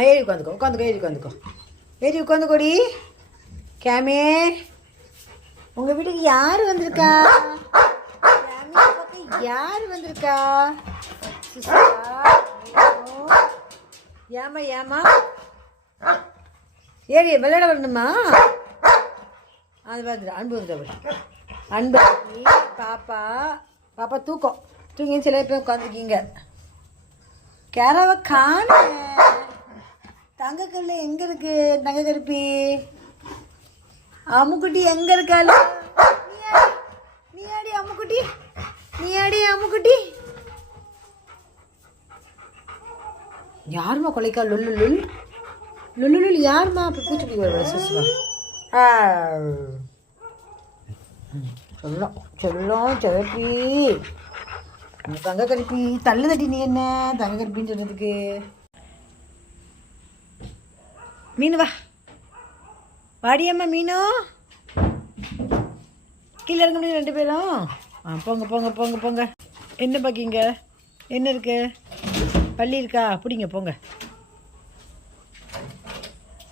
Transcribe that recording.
ஏறி உட்காந்துக்கோ ஏறி உட்காந்துக்கோடி. கேமே, உங்கள் வீட்டுக்கு யார் வந்திருக்கா? கேமே பக்கம் யார் வந்திருக்கா? ஏமா ஏறி விளையாட வரணுமா? அது வந்துடு. அன்பு வந்துடு. அன்பு பாப்பா தூங்கி சில பேர் உட்காந்துருக்கீங்க. கேரவை காண. தங்கக்கல்ல எங்கே இருக்கு? தங்க கருப்பி அம்முக்குட்டி எங்கே இருக்காள்? நீயாடி அம்முக்குட்டி, அம்முக்குட்டி. யாருமா கொலைக்கா? லுல்லுல் யாருமா? அப்போ பூச்சிக்கு வர சுசுமா. சொல்லும் சிறப்பி. தங்க கருப்பி தள்ளு தட்டி. நீ என்ன தங்க கருப்பின்னு சொல்கிறதுக்கு? மீனு வாடியம்மா மீனு. கீழே இருக்க முடியும் 2 பேரும். போங்க. என்ன பார்க்கிங்க? என்ன இருக்கு? பள்ளி இருக்கா? பிடிங்க போங்க.